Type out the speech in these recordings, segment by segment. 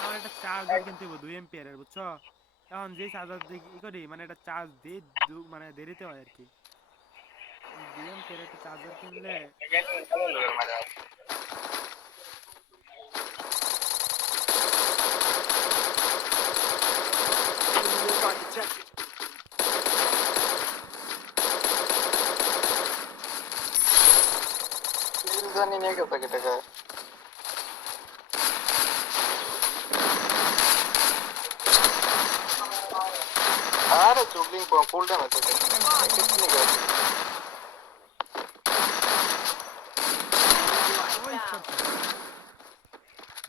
আমার একটা চার্জার কিনতে হবে 2 এম্পিয়ারের বুঝছো এখন যে চার্জার ই করি মানে এটা চার্জ দিয়ে মানে দেরিতে হয় আর কি 2 এম্পিয়ারের একটা চার্জার কিনলে জানি নিয়ে গেছে কি টাকা আরে জুগলিং ফুল ড্যামেজ আছে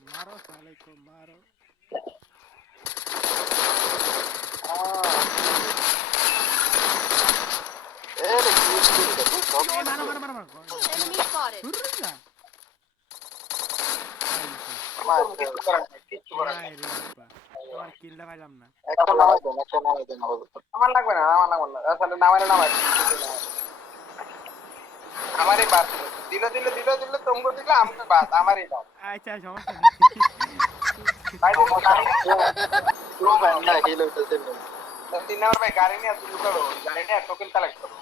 मारो साले को मारो Enemy spotted. আমার কিলটা পাইলাম না একটা নামাই দেন আমার লাগবে না আসলে নামাইলে নামাই আমারই বাদ দিলে তোমরা দিলে আমাকে বাদ আমারই দাও আচ্ছা সমস্যা নেই ভাই ও ভাই না হিল হইতেছে না 3 নাম্বার ভাই গাড়ি নিয়ে তুমি করো গাড়ি নিয়ে টোকেন কালেক্ট করো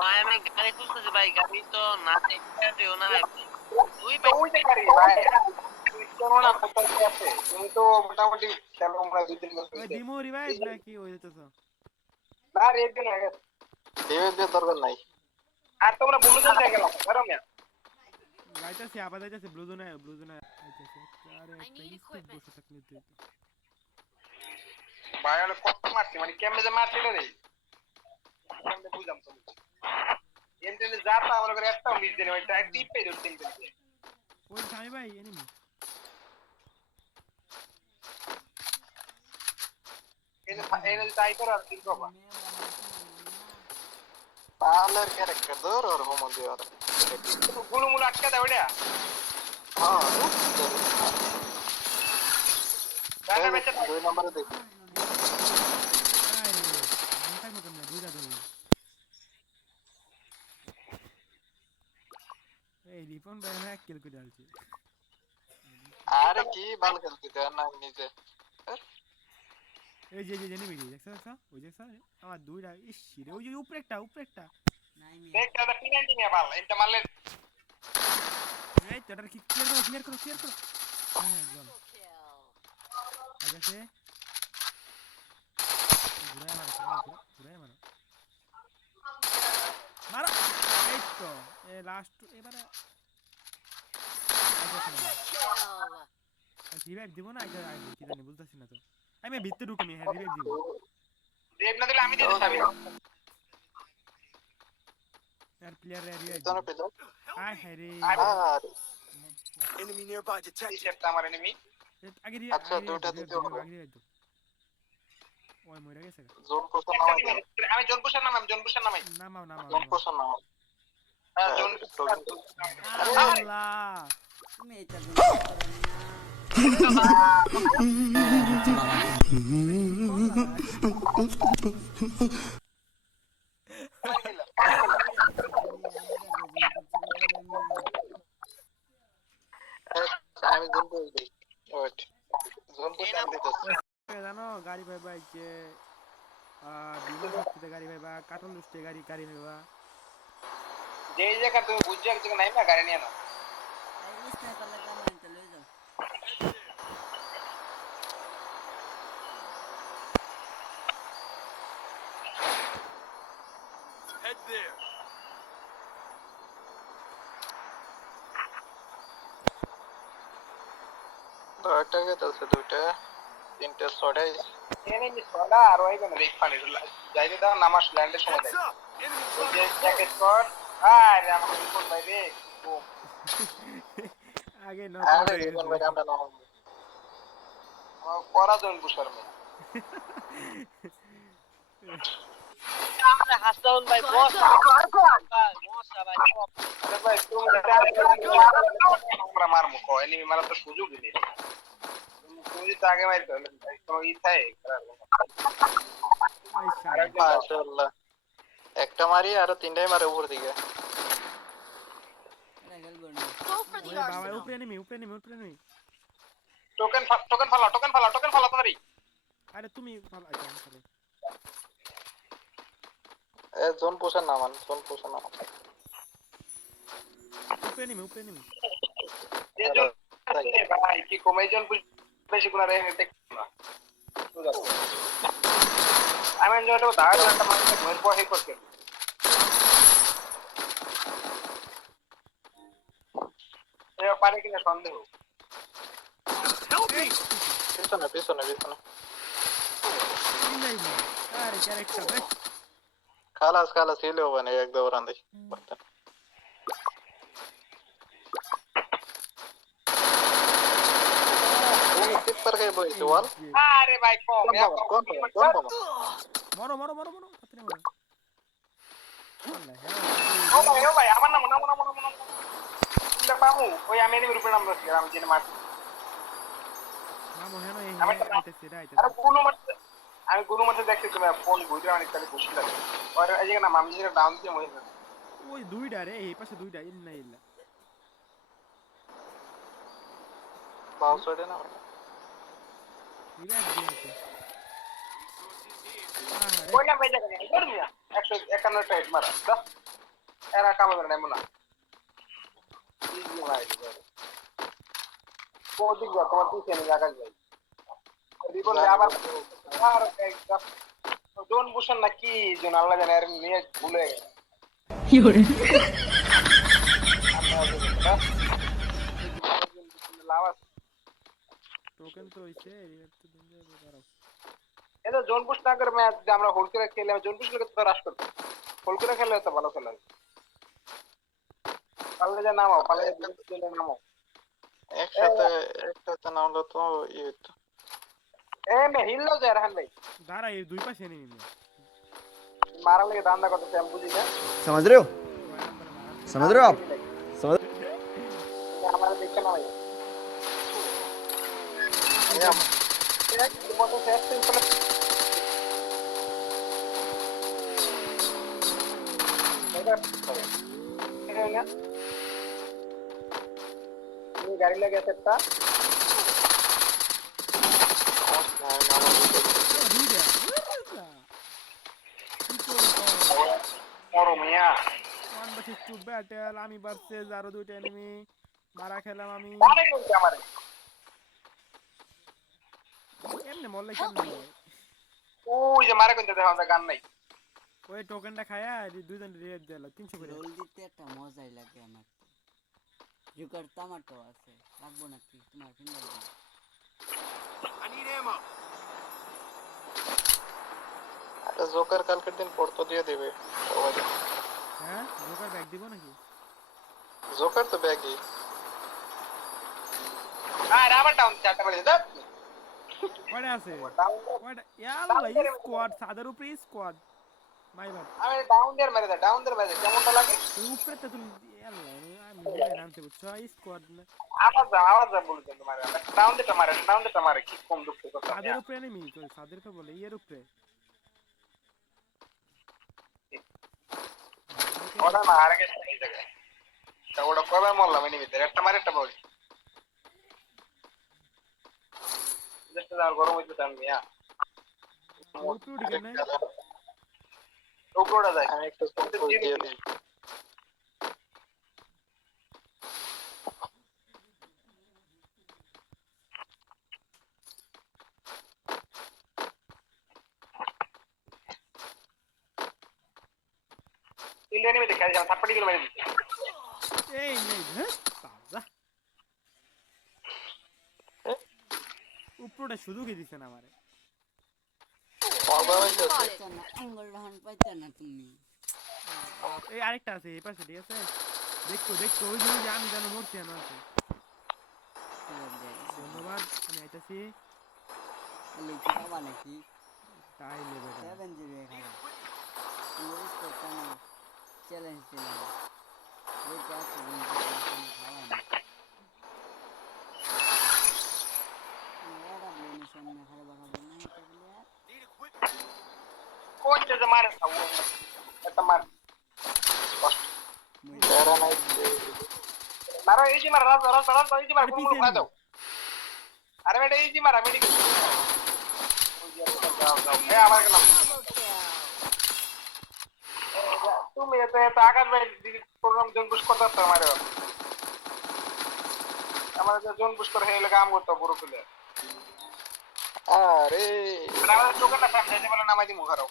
ভাই আমি গাড়ি খুঁজতেছি ভাই গাড়ি তো না দেখতেও না ওই গাড়ি ভাই কেমন আছে তুমি তো মোটামুটি খেলো আমরা 2-3 বছর ওই দিমু রিভাইভ নাকি ওই হইতেছ না রেড দিন আগে রিভাইভ দিয়ে দরকার নাই আর তোমরা ব্লু জোন থেকে গেলাম ধরো মিয়া যাইতাছি আবার যাইতাছি ব্লু জোনে আইতাছে আরে একটা স্পিড বসে থাকলে তুই ভাই অনেক কষ্ট মারছি মানে কেমনে যে মারছিল রে কেমনে বুঝাম তুমি এমনি যা তা আমার করে একটা মিস দিনে ভাই ট্র্যাক টিপে দিন তিন দিন ওই সামি ভাই এনিমি এনে তাই করো আর কিল করবা পার্লার ক্যারেক্টার দর আর হোম দিও আর গুলো মুলো আটকা দাও ওটা হ্যাঁ দাদা বেঁচে 2 নম্বরে দেখি এই রিপন ভাই না কিল করে আলছি আরে কি ভালো খেলতে দেন না নিজে এই যে এনিমি দেখছো ওই দেখছো আমার দুইটা ইস রে ওই যে উপরে একটা নাই মি দেখ দাদা পিনান্টি নিয়ে ভালো এটা মারলে এই তোটার কি ক্লিয়ার করো হ্যাঁ একদম আগে ঘুরে মারো এই তো এ লাস্ট এবারে রিভাইভ দিব না আগে কি জানি বুঝতাছি না তো আমি ভিতরে ঢুকে নি হ্যাঁ রিভাইভ দিব রিভাইভ না দিলে আমি দিয়ে দিতাম यार प्लेयर রিভাইভ তোমরা পেলো আয় হ্যাঁ রে এনিমি নিয়ারবাই ডিটেক্টেড সেটা আমার এনিমি আগে আচ্ছা দুটো দিতে হবে আগে রিভাইভ দাও ওই মরে গেছে জোন পোষণ নামাই আমি জোন পোষণ নামাই নামাও জোন পোষণ নামাই হ্যাঁ জোন আল্লাহ তুমি এটা আমি জোন পোষ দিই ওয়েট জোন পোষণ দিতেছি জানো গাড়ি ভাই ভাই যে বিমান শক্তিতে গাড়ি ভাই বা কাটল লুস্টে গাড়ি ভাই যেই জায়গা তুমি বুঝছো এক জায়গা নাই না গাড়ি নিয়ে নাও এই স্নাইপার লাগা আমার এটা লই যাও Head there. দুইটা গেছে দুইটা তিনটা ছড়াই এনিমি ছড়া আর ওই মানে রেক পানি যাইতে দাও নামাজ ল্যান্ডের সময় দেয় ওই যে জ্যাকেট পর আরে আমার রিপোর্ট ভাই রে আগে ন আরে রিপোর্ট ভাই আমরা নাম পরা জন বুশার মে আমরা হাসতাউন ভাই বস মশা ভাই আরে ভাই তুমি আমরা মারমু কো এনিমি মারা তো সুযোগ নেই তুমি তো আগে মারতে হলো কোনো ই থাকে মাশাআল্লাহ একটা মারি আর তিনটাই মারে উপর দিকে এটা খেলবো না Go for ওরে বাবা উপরে নেমি টোকেন ফালা তাড়াতাড়ি আরে তুমি ভালো আচ্ছা চলো এ জোন পোষণ নামান উপরে নেমি এই জন ভাই কি কমে জন বেশি গুণা রে দেখ না আমি যেটা দাঁড় একটা মানুষ ঘর পর হে করতে এ পারে কিনা সন্দেহ পিছনে নাই আরে ক্যারেক্টার রে খালাস হিলে হবে না এক দৌড়ান দেই पर गए बोल सवाल अरे भाई कौन মরো তাড়াতাড়ি মরো ও ভাই আমার নাম ইন্দা পামু ওই আমি এর উপরে নাম দছি আমি জেনে মার নাম হেন এই আইতেছে আরে গুরু মতে দেখছি তুমি ফোন বুঝে অনেক তাহলে খুশি লাগে আর এই যে না মামি যে ডাউন দিয়ে মরে যাবে ওই দুইটা রে এই পাশে দুইটা ইন্না ইল্লা বাউস ওড়ে না রিভাইভ দিয়েছে ওই না বেজে গেছে কর মিয়া 151 টা হিট মারা দাও এরা কাম করে না মনে ইজি ভাই কোদি গো তোমার পিছনে জায়গা যাই রিবন আবার আর একটা জোন বুশন না কি জোন আল্লাহ জানে আর নিয়ে ভুলে কি করে লাওয়াস টোকেন তো হইছে রিভাইভ তো দিন যাবে দাঁড়াও এটা জোন পুশ না করে ম্যাচ যে আমরা হোল্ড করে খেলে জোন পুশ করে তো রাশ করতে হোল্ড করে খেললে তো ভালো খেলা পারলে যা নামাও পারলে দিলে নামাও একসাথে নামলো তো ই হতো মে হিললো যায় রাহান ভাই দাঁড়া এই দুই পাশে নেমি मारा लगे दांदा को तो हम बुझी ना समझ रहे हो आप हमारा देखना भाई ये मोटो सेट सिंपल ये गाड़ी लगे सकता और मियां ওয়ান ভার্সেস টু ব্যাটেল আমি ভার্সেস আরো দুইটা এনিমি মারা খেলাম আমি मारे कौन क्या मारे কেমনে মরলে কেমনে ওই যে মারে কইতে দেখো আমরা গান নাই ওই টোকেনটা খায়া দুইজন রিভাইভ দিল 300 করে রোল দিতে একটা মজাই লাগে আমার জুকার টমেটো আছে লাগবো নাকি তোমার ফিঙ্গার জোকার কালকের দিন পড়তো দিয়ে দেবে হ্যাঁ জোকার ব্যাগ দিব নাকি জোকার তো ব্যাগই আর আবার ডাউন চারটা বাজে দাও কয়টা আছে কয়টা ইয়াল্লা স্কোয়াড সাদের উপরে স্কোয়াড মাই বাদ আমি ডাউন দের মেরে কেমনটা লাগে উপরে তো তুমি ইয়াল্লা আমি নামতে বুঝছো স্কোয়াড না আওয়াজ বলছেন তোমার ডাউন দিটা মারে কি কম দুঃখ কথা সাদের উপরে এনিমি তো সাদের তো বলে এর উপরে ওটা মারা গেছে এই জায়গায় তা ওটা কবে মরলাম এনি ভিতরে একটা মারে একটা বল জাস্ট আর গরম হইতে চান মিয়া উপরে উঠে কেন উপরটা যায় আমি একটু দিয়ে দিই ইন্ডিয়ানি में दिखा जाए थप्पड़ी के मेरे এই নেই হ্যাঁ বাবা উপরটা শুধু কি দিছেন আমারে আঙ্গুল ডাহান পাইতে না তুমি এই আরেকটা আছে এই পাশে ঠিক আছে দেখো ওই যে আমি জানো মরছি না আছে ধন্যবাদ আমি আইতাছি লিখি বাবা নাকি তাই নেবে 7 জিবি খারাপ ইংলিশ করতে না চ্যালেঞ্জ দিলাম এই কাজ করুন খাওয়া না यार मिशन में खड़े बगा देना कर लिया कौन से मारे था वो ऐसा मार तेरा नहीं মারো এই যে মারো রাজ এই যে মারো আরে কোন পিছে কোন enemy। দাও আরে বেটা এই যে মারো মেডিকেল এই আমার গেলাম তুমি এত আঘাত ভাই প্রোগ্রাম জন পুশ করতে মারো আমার জন পুশ করে হেলে কাম করতে পুরো প্লেয়ার আরে আমাদের টোকেনটা সামনে এসে বলে নামাই দিমু ঘরও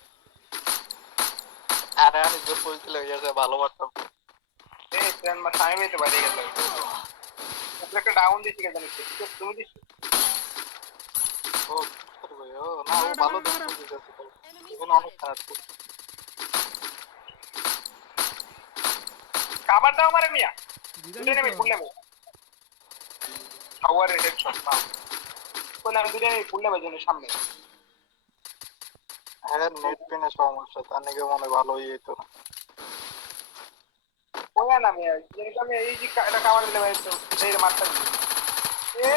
আরে আমি যে বলছিল ইয়াতে ভালো বাড়তাম এই ট্রেন মা টাইম হইতে বাইরে গেছে উপরে একটা ডাউন দিছি কেন জানিস তুমি দিছ ও করবে ও না ও ভালো দিন দিতেছে এখন অনেক খারাপ কাবার দাও মারে মিয়া দিদা দুটো নেমে ফুল নেমে আওয়ার হেডশট পাও কোন আমি দুটো নেমে ফুল নেমে জন্য সামনে হ্যাঁ নেট পেনে সমস্যা তার নাকি মনে ভালোই হইতো না ওয়া না মিয়া যেটা আমি এই যে এটা কাবার দিলে ভাই তো এই মারতে এ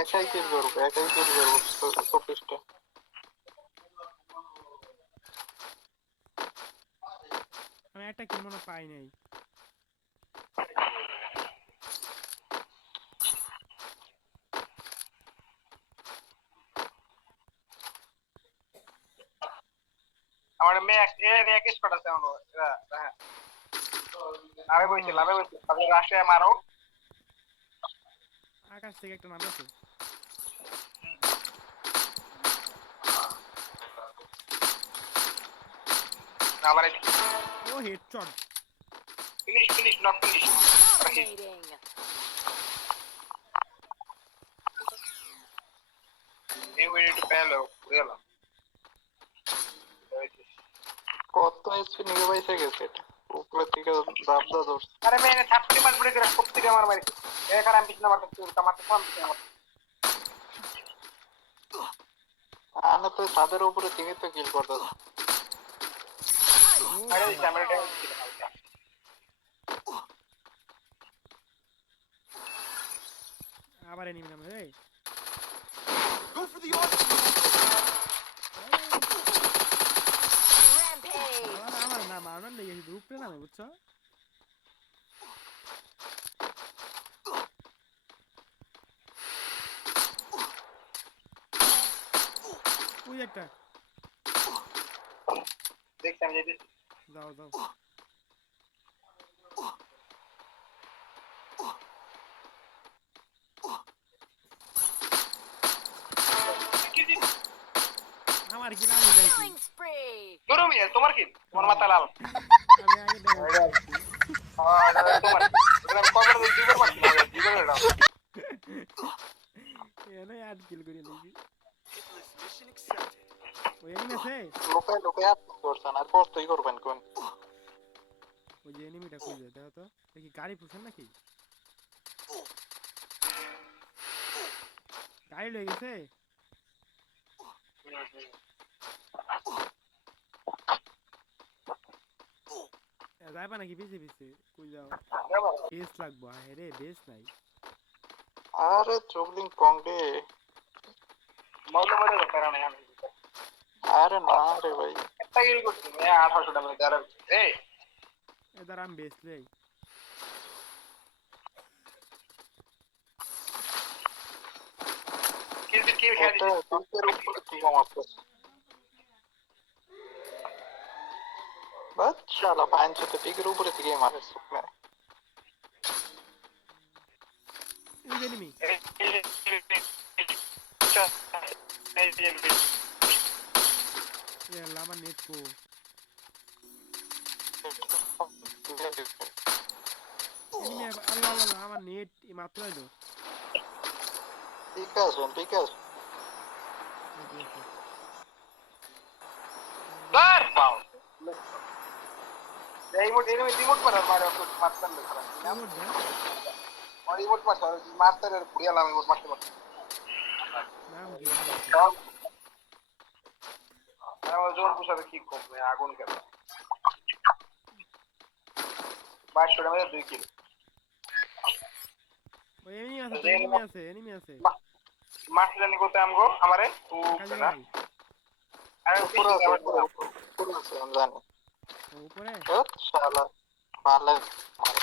একাই কিল করবো 24টা আমি একটা কিল মনে পাই নাই। আমার মেয়ে এক স্পট আছে আমার হ্যাঁ আরে বইছে লাভে বইছে আপনি রাশিয়া মারো আকাশ থেকে একটা নামছে। আমার ও হেডশট। ফিনিশ নট ফিনিশ এই ওয়ে টু পেলো রিয়েল কত এসপি নিয়ে পয়সা গেছে এটা উপরে থেকে দাবদা ধরছে আরে মেয়ে থাকতে মার পড়ে করে সব থেকে আমার মারি এক আর আমি পিছনে মারতে কামাতে কোন পিছনে মারতে আনা তো তাদের উপরে থেকে তো কিল করতেছে আরে ক্যামেরাটা আবার এনিমি নামে রে। আমার নাম আনন্দ লেগেছে উপরে নামে বুঝছো। ওই একটা দেখছি আমি যেতে দাও দাও। আমার কি নাম যাই ধরো মিয়া তোমার কি তোমার মাথা লাল আমি আগে দেখো তোমার এটা কভার দিবার পাচ্ছি না দিবার এটা এনে অ্যাড কিল করে লাগি। ওই এনিমি আছে লোকে হাত করছেন আর করতেই করবেন কোন ওই যে এনিমিটা খুঁজে দেখো তো দেখি গাড়ি পুষেন নাকি গাড়ি লয়ে গেছে। যাইবা নাকি পিছে পিছে কই যাও বেস লাগবো হ্যাঁ রে বেস নাই। আরে চবলিং কং রে মাউলে মারে ধরা নাই আমি আরে না রে ভাই একটা গিল করছি মিয়া 1800 টাকা মধ্যে আর এই এদার আমি বেস লই কিন্তু কি খেয়ে এটা পিকের উপরে থেকে মারতেছে বাচ্চালা পাঁচশো তো পিকের উপরে থেকে মারে মানে ওই যে এনিমি এ আমার নেট কো এনিমি আল্লাহ আল্লাহ আমার নেট মাত্র এলো। ঠিক আছে ধর পাও এই মোট এনিমি রিমোট মারার মারে মারতাম না খারাপ আমার দা আর রিমোট মারতে মারতে আর পুড়িয়া লাম রিমোট মারতে পারতে নাম কি আমার জোন পুষাবে কি কমবে আগুন কেন 2200 টাকা মধ্যে 2 কিলো ওই এনিমি আছে মাছ জানি করতে আমগো আমারে ও কাজে না ভাই আরে পুরো আছে আমি জানি উপরে ধুর, শালা ভালো মারে।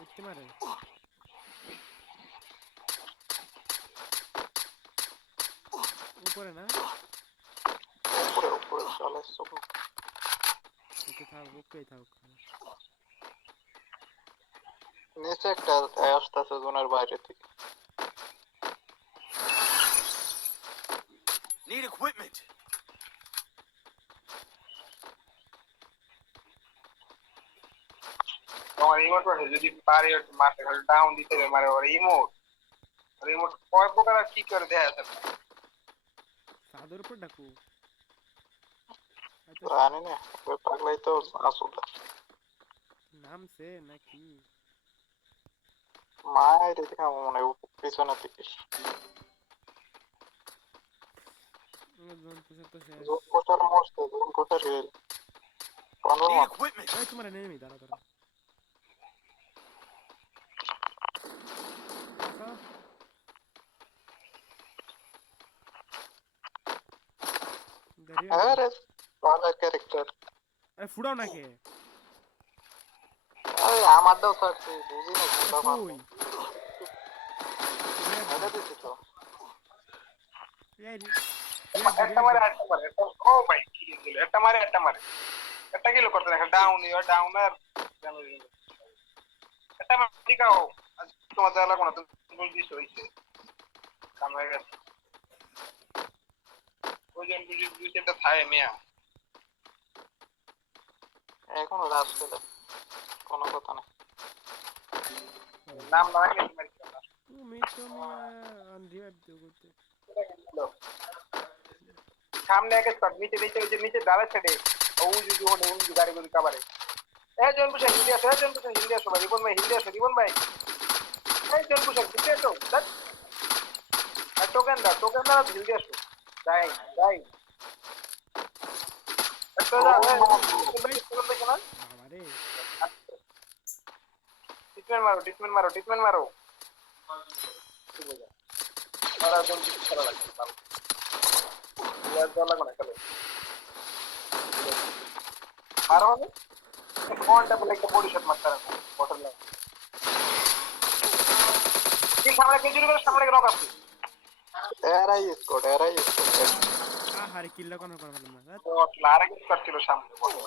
উঠতে মারে উপরে না উপরে উপরে চলে সব। ওকে থাক ওকেই থাক নিচে একটা আসতেছে জোনের বাইরে থেকে। Need equipment. তোমার রিমোট আছে যদি পারি একটু মারতে খালি ডাউন দিতে হবে মারে ওর রিমোট রিমোট কয় প্রকার আর কি করে দেয়া আছে সাদের উপর ডাকু এত জানি না ওই পাগলাই তো আসুদ নামছে নাকি মায়ের দেখা মনে হয় পিছনে থেকে জন পোষা তো শেষ জোন কোটার মস্ত জোন কোটার রেল কোন Need equipment. এই তোমার নেমি দাঁড়া দাঁড়া আসো দাঁড়িয়ে আরে ভালো ক্যারেক্টার। এই ফুড়াও নাকি আরে আমার দাও স্যার তুই বুঝি না কোনটা ভালো কই এটা দিছি তো এই একটা মারে ও ভাই কি দিল একটা মারে একটা কিলো করতে দেখা ডাউন ইউ ডাউন আর একটা মারে দিকাও আজ তোমার জানা কোন তুমি দিছ হইছে কাম হয়ে গেছে ওই যে বুঝি দুই তিনটা থায় মিয়া এখনো রাস পেলে কোনো কথা না। নাম না রাখলে তুমি তুমি আনরিভাইভ দিও করতে সামনে একে স্পট নিচে নিচে ওই যে নিচে ডালা ছেড়ে ও যদি ওনে উনি গাড়ি গুলি কাবারে এই জন পুষে হিন্দি আসো জন পুষে হিন্দি আসো ভাই রিবন ভাই হিন্দি আসো রিবন ভাই এই জন পুষে হিন্দি আসো দ্যাট টোকেন দা হিন্দি আসো যাই একটা যা বাবারে ট্রিটমেন্ট মারো আর জন কিছু করা লাগবে ভালো ইয়ার দলা কোনা চলো আর মানে কোনটা বলে একটা বডি শট মারতে রাখো বটল না ঠিক সামনে কেজুরি করে সামনে রক আছে এরাই স্কোর আহারে কিল্লা কোন করলাম না বট লারে কিছু করছিল সামনে বটল